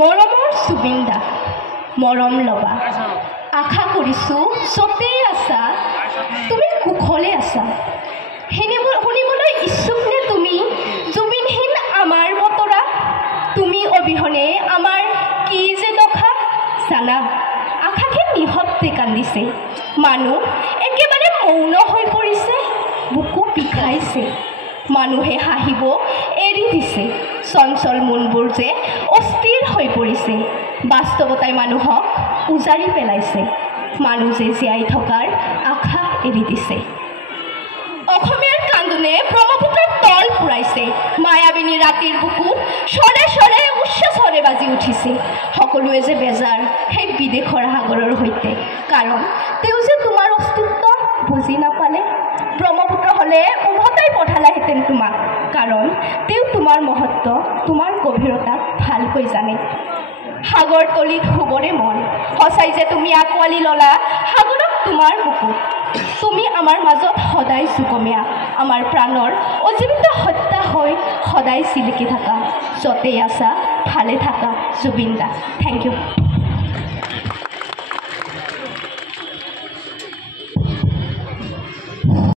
মৰমৰ জুবিনদা মৰম ল'বা আশা কৰিছোঁ য'তেই আছা তুমি কুশলে আছা শুনিবলৈ ইচ্ছুক নে তুমি জুবিনহীন আমাৰ বতৰা তুমি অবিহনে আমাৰ কি যে দশা জানা আশাকে নিঃশব্দে কান্দিছে মানুহ একেবাৰে মৌন হৈ পৰিছে বুকু বিষাইছে মানুহে হাঁহিব এৰি দিছে চঞ্চল মনবোৰ যে অস্থিৰ হৈ পৰিছে বাস্তৱতাই মানুহক উজাৰি পেলাইছে মানুহ যে জীয়াই থকাৰ আশা এৰি দিছে অসমীয়াৰ কান্দোনে ব্ৰহ্মপুত্ৰৰ তল ফুৰাইছে মায়াবিনী ৰাতিৰ বুকুত স্বৰে স্বৰে উচ্চস্বৰে বাজি উঠিছে সকলোৱে যে বেজাৰ সেই বিদেশৰ সাগৰৰ সৈতে কাৰণ তেওঁ যে তোমাৰ অস্তিত্ব বুজি নাপালে ব্ৰহ্মপুত্ৰ হ'লে উভতাই পঠালাহেঁতেন তোমাক কাৰণ তেওঁ তোমাৰ মহত্ব তোমাৰ গভীৰতাক ভালকৈ জানে সাগৰ তলিত শুবৰে মন সঁচাই যে তুমি আঁকোৱালি ল'লা সাগৰক তোমাৰ বুকুত তুমি আমাৰ মাজত সদায় জুকমীয়া আমাৰ প্ৰাণৰ অজীৱিত হত্যা হৈ সদায় চিলিকি থাকা য'তেই আছা ভালে থাকা জুবিনদা থেংক ইউ